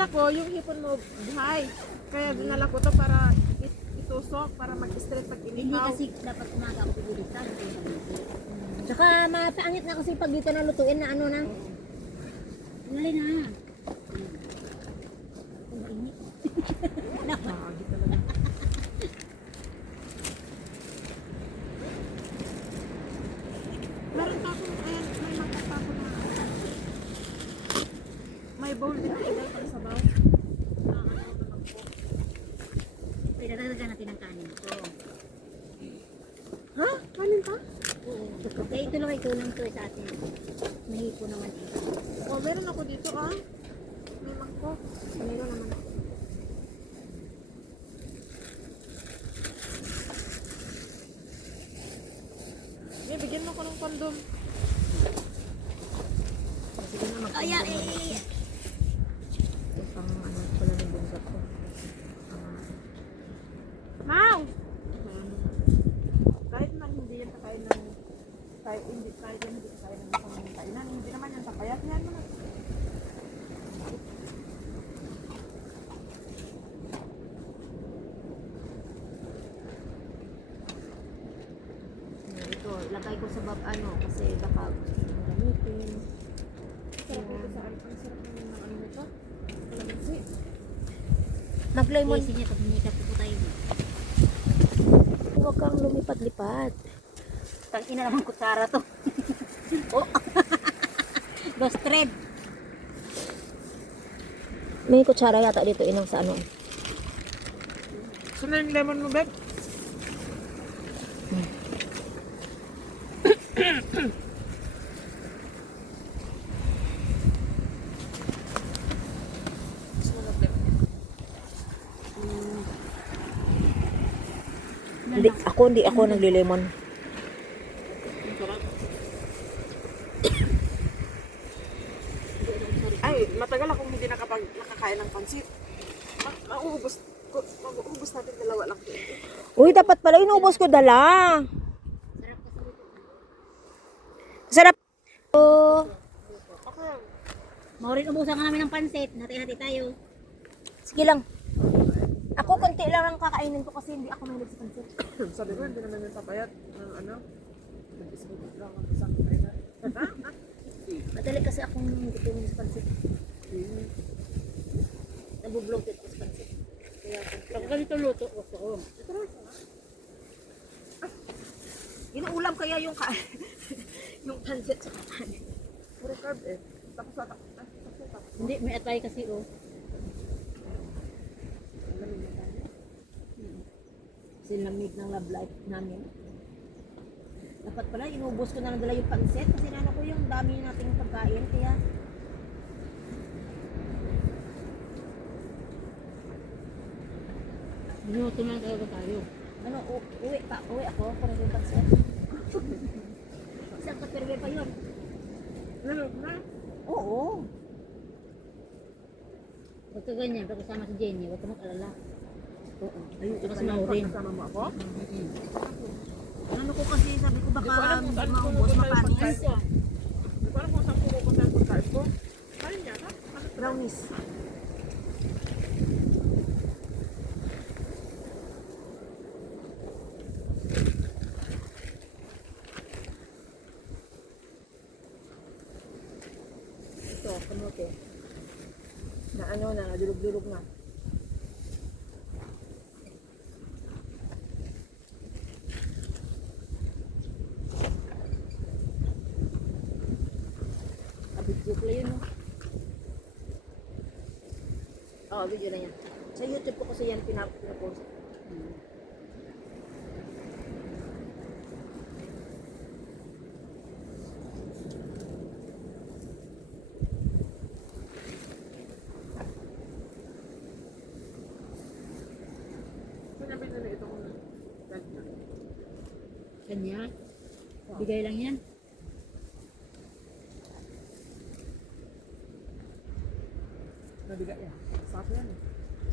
dinala ko yung hipon mo buhay. Kaya dinala ko to para itusok, para mag-straight pag Hindi inihaw. kasi dapat umaga ako pipilitan. Tsaka mapangit na kasi pag dito na lutuin na ano na. Nalay na. Mainit. Nakakagit talaga. Meron pa akong, ayan, may mata pa ako na. May bowl din ako dahil pang sabaw. Na ano naman po. Pinadagdagan natin ng kanin ito. Ha? Kanin pa? Oo. Kaya ito lang ito lang ito sa atin. Mahipo naman ito. Oh, meron ako dito ah. May mangkok. Meron naman ako. May bigyan mo ko ng kondom. Sige na mag-kondom. Ay, ay, ay. Pang ano pala ng bungkat ko. Mau! Kahit man hindi yan kakain ng kahit hindi kakain ng isang kainan, hindi naman yan papayat yan mo na. Ito, lagay ko sa bab ano kasi baka gusto nyo gamitin. Sarap nito sa ang sarap naman ng ano nito. Kalamansi. Mag-lemon. Kasi niya, pag hinikap ko tayo. Huwag kang lumipat-lipat. Tangina naman kutsara to. Oh. Dos thread. May kutsara yata dito inang sa ano. Saan na yung lemon mo, Beb? Hindi ako nagli-lemon. Ay, matagal akong hindi nakakain ng pansit. Mauubos natin dalawa lang. Uy, dapat pala inubos ko dala. Sarap. Oh. Okay. Maurin ubusan ka namin ng pansit. Hati-hati tayo. Sige lang. Ako konti lang ang kakainin ko kasi hindi ako mahilig sa pansit. Sabi ko, hindi naman yung papayat ng ano. Nag-isip lang ang isang kainan. Madali kasi akong gutumin sa pansit. Nabubloated ko sa pansit. Kaya pag ganito luto, gusto ko. Ginaulam kaya yung yung pansit sa kanin. Puro carb eh. Tapos sa Hindi, may atay kasi oh. Sinamig ng love life namin. Dapat pala, inubos ko na lang dala yung pansit kasi nano ko yung dami nating pagkain kaya minuto lang talaga tayo. Ano, uwi ako para yung pansit. Isang kapirwe pa yun. Nalog na. Oo. Huwag ka ganyan, pag kasama si Jenny, huwag ka mag-alala. Oo. Ayun, tsaka si Maureen. Kasama mo ako? Ano ko kasi, sabi ko baka Di ko alam kung saan maubos, pumupunta yung mapanis. pagkain ko. Di ko alam kung saan pumupunta yung pagkain ko. Kain niya, ha? Brownies. Ito, kamote. Na ano na, nadulog-dulog na. Video ko yun, no? Oo, video na yan. Sa YouTube ko kasi yan pinapost. Sinabi nila itong ganyan. Kanya? Bigay lang yan. Nabiga yan. Sarap yan eh.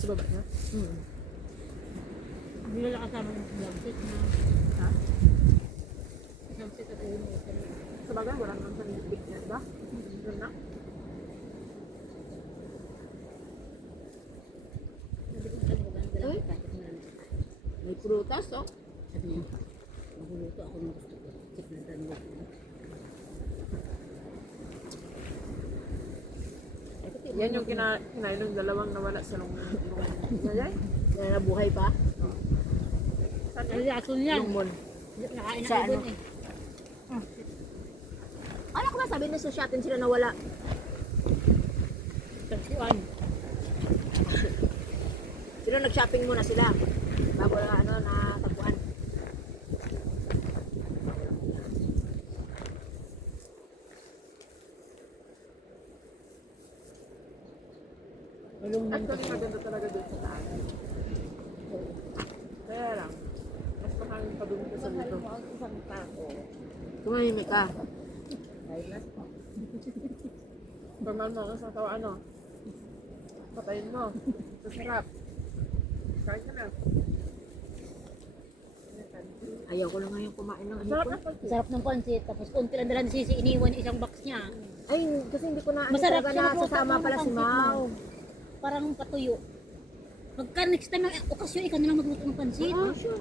Sa baba niya? Hindi nila kasama ng blanket na. Ha? Blanket at ayun. Sa bagay, wala naman sa big niya, diba? Doon na? Prutas, oh. Sabi niya, magluluto ako ng gusto ko. Check na tayo nila. Yan yung kinain ng dalawang nawala sa nung Nalay? Nabuhay pa? Saan Ay, aso niyan. Yung mon. Nakain Sa ako dun ano? eh. Ano ko ba sabi na susyatin sila nawala? Tagpuan. Sila nag-shopping muna sila. Bago na ano, natagpuan. Actually, maganda talaga doon sa taas. Kaya lang, mas mahangin pa doon sa dito. Isang tao. Tumahimik ka. Pagmal mo ang isang tao, ano? Patayin mo. Sasarap. Kain ka na. Ayaw ko lang ngayon kumain ng Sarap hipon. na pag Sarap ng pansit. Tapos konti lang dala ni Sisi, iniwan yung isang box niya. Ay, kasi hindi ko na ano Masarap talaga siya na magluto sasama ng pala si pansit Mau. Parang patuyo. Pagka next time ng okasyon, ikaw na lang magluto ng pansit. Ah, sure.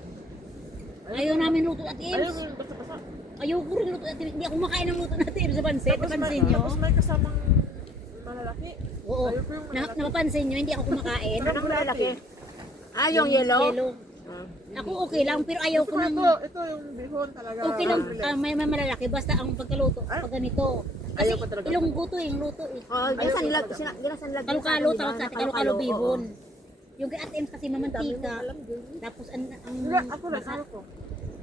Ayaw namin luto at ayaw Ims. mo yung basa-basa. Ayaw ko rin luto at Ims. Hindi ako makain ng luto natin Ims sa pansit. Napansin nyo? Tapos may kasamang malalaki. Oo. Ayaw ko yung malalaki. Napapansin nyo, hindi ako kumakain. Anong lalaki? Ah, yung yellow? Yellow. Ako okay lang, pero ayaw ko ng... Ito yung bihon talaga. Okay lang, may malalaki. Basta ang pagkaluto, pag ganito. Kasi Ayaw ko talaga. ilonggo to eh, yung luto eh. Oh, ginasan lag, ginasan lag. Kalo-kalo, tawag sa atin, kalo-kalo bihon. oo. Yung kay Ate Ems kasi mamantika. Alam din. Tapos ang Wala, ako lang, ayaw ko.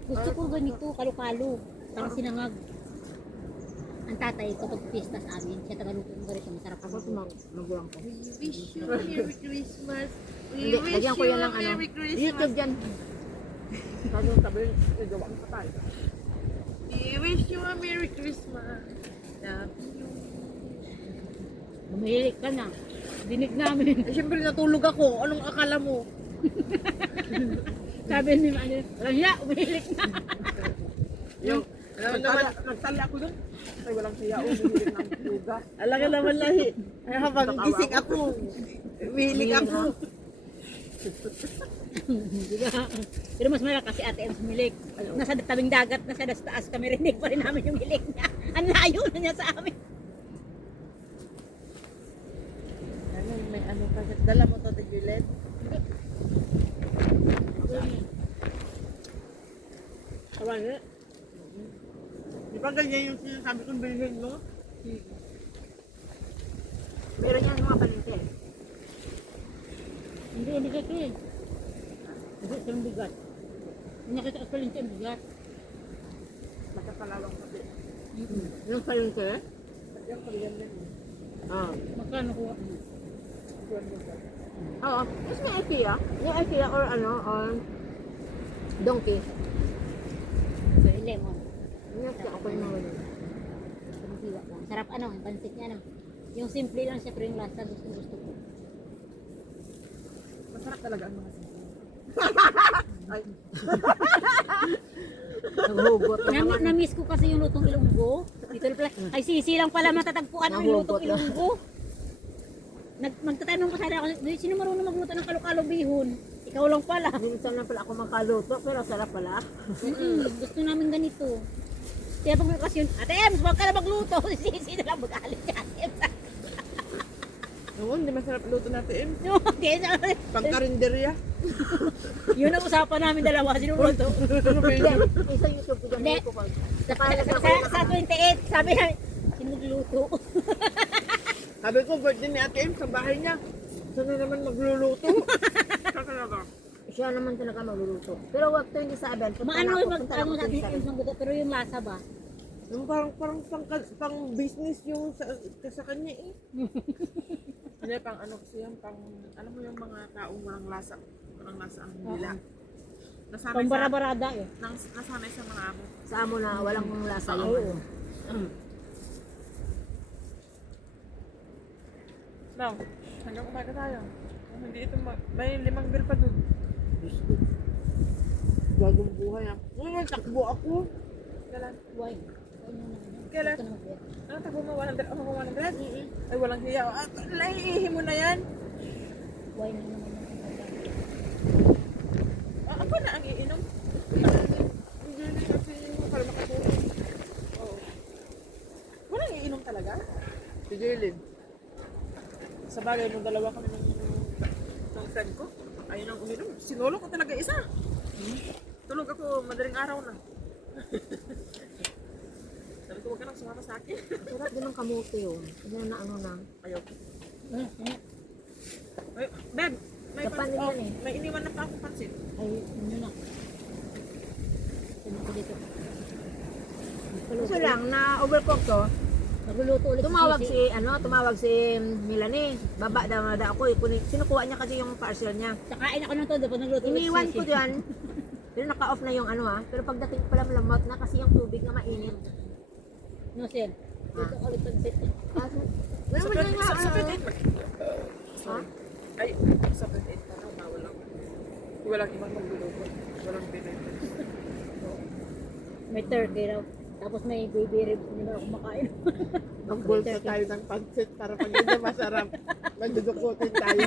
gusto ko ganito, kalo-kalo. Parang sinangag. Ang tatay ko pag pista sa amin, siya tagaluto ng ganito, masarap Ako ang luto. magulang ko. Wish you a Merry Christmas. Hindi, lagyan ko yan ng ano. YouTube dyan. Bago tabi, igawa ang patay. We wish you a Merry Christmas. Love you. Bumihilik ka na. Dinig namin. Eh, siyempre natulog ako. Anong akala mo? Sabi ni Mani, alam niya, umihilik na. Yung, nagtali ako dun. Ay, walang siya. Umihilig ng luga. Alam ka naman lahi. Ay, habang gising ako. Umihilig ako. Pero mas malakas si Ate Ems humilik. Nasa tabing dagat na siya, nasa taas kami, rinig pa rin namin yung hilik niya. Ang layo na niya sa amin. Ano, may ano ka. Dala mo to, the Juliet. Awan niya. Di ba ganyan yung sinasabi kong bilhin mo? Meron yan mga palinte. Hindi kasi. Hindi, sa bigat. Hindi nakita ko pala yung bigat. Nakakalawang kasi. Yung palinte? Yung kaliyan din. Ah. Magkano kuha? Oo. Is may IKEA? Yung IKEA or ano, or donkey. So, yung lemon. Yung IKEA ako yung mga Pansiwa lang. Sarap ano, yung pansit niya no. Yung simple lang siya pero yung lasa gusto ko. Masarap talaga ang mga simple. Ay, naghugot na naman. Na-miss ko kasi yung lutong ilonggo. Dito na pala. Ay, Sisi lang pala matatagpuan ang Nahugot lutong na. ilonggo. Magtatanong ko sana ako, sino marunong magluto ng kalo-kalo bihon? Ikaw lang pala. Minsan lang pala ako makaluto, pero sarap pala. Gusto namin ganito. Kaya pag may okasyon, Ate Ems, huwag ka na magluto. Si Sisi na lang mag-alit si Ate Ems. noon, di masarap luto natin. No, kaya sa Pangkarinderya. yun ang usapan namin dalawa, sino luto? Hindi, sa YouTube ko Hindi. dyan ko pa. Sa 28, sabi namin, sino magluto? Sabi ko, birthday ni Ate M sa bahay niya. Saan na naman magluluto? Saan talaga? Siya naman talaga magluluto. Pero wag 27. punta Maano na ako, mag punta na ano ako sa atin 27. yung gusto, pero yung lasa ba? Yung parang pang business yung sa kanya eh. Hindi, pang ano kasi yan, pang, alam mo yung mga taong walang lasa ang nila. Nasanay Pang sa, barabarada eh. nasanay sa mga amo. Sa amo na walang lasa yung Oo. ano. Now, hanggang umaga tayo. Kung hindi ito, may 5 beer pa dun. Diyos ko. Gagong buhay ah. Ngayon, takbo ako. Kailan? Why? Kailan? Gusto na mag-bet. Ano, tagpo mo 100? Ako mo 100? Ay, walang hiya. Ah, naiihi mo na yan. Why na naman yung Ako na ang iinom. Hindi na kasi para makatulog. Oo. Walang iinom talaga? Si Jaylin. Sa bagay, nung dalawa kami ng friend ko, ayun ang uminom. Sinolo ko talaga isa. Tulog ako, madaling araw na. Sabi ko, huwag ka nang sumama sa akin. Sarap din ng kamote yun. Ano na ano na. Ayaw. Ay, Beb, may, Japan din yan eh. may iniwan na pa akong pansit. Ay, ano na. Sabi ko dito. Kasi lang, na-overcook to. Nagluluto ulit Tumawag si Melanie. Baba daw ako. Sinukuha niya kasi yung parcel niya. Sakain ako ng todo pag nagluto ulit Iniwan si ko Sisi. dyan. Pero naka-off na yung ano Pero pagdating pala malamot na kasi yung tubig na mainit. No, sir. Dito ulit ang set. Wala mo na nga. Sa 28 ba? Ha? Ay, sa 28 pa na, walang ibang magluluto. Walang pinay. May turkey raw. Tapos may baby ribs hindi na ako kumakain. Mag-bulsa tayo ng pansit para pag hindi masarap. Magdudukutin tayo.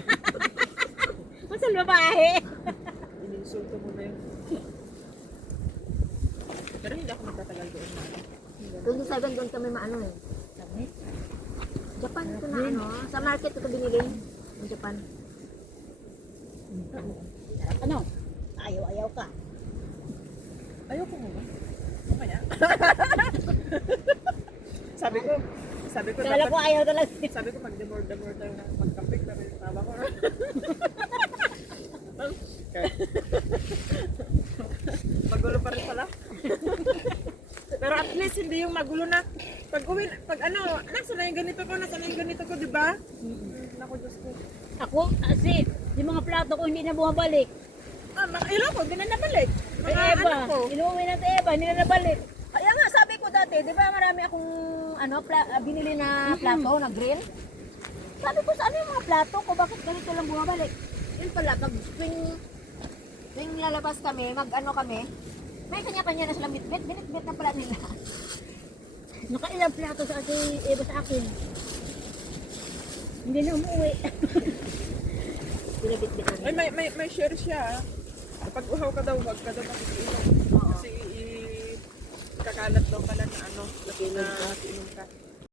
Masal babae. Ininsulto mo na yun. Pero hindi ako magtatagal doon. Doon sa doon kami maano eh. Sabi, Japan ito na ano. Sa market ito binili. Ang Japan. ano? Ayaw-ayaw ka. Ayoko muna. Mamaya. sabi ko Kala ko ayaw talaga. sabi ko mag-demor tayo na magkape pero yung tawa ko. Magulo pa rin pala. Pero at least hindi yung magulo na pag uwi, pag ano, nasa na yung ganito ko, di ba? Naku, Diyos ko. Ako, kasi yung mga plato ko hindi na bumabalik. Mga ilaw ko, hindi na nabalik. Si Mga Eva, anak ko. inuwi na si Eva, hindi na nabalik. Kaya nga sabi ko dati, di ba marami akong binili na plato na green? Sabi ko sa ano yung mga plato ko, bakit ganito lang bumabalik? Yun pala, pag tuwing lalabas kami, mag-ano kami, may kanya-kanya na silang bitbit, binitbit na pala nila. Nakailang plato sa si Eva sa akin. Hindi na umuwi. Binibitbit na nila. Ay, may share siya. Kapag uhaw ka daw, wag ka daw makikinom. Kasi kakalat daw pala na ano, na inom ka.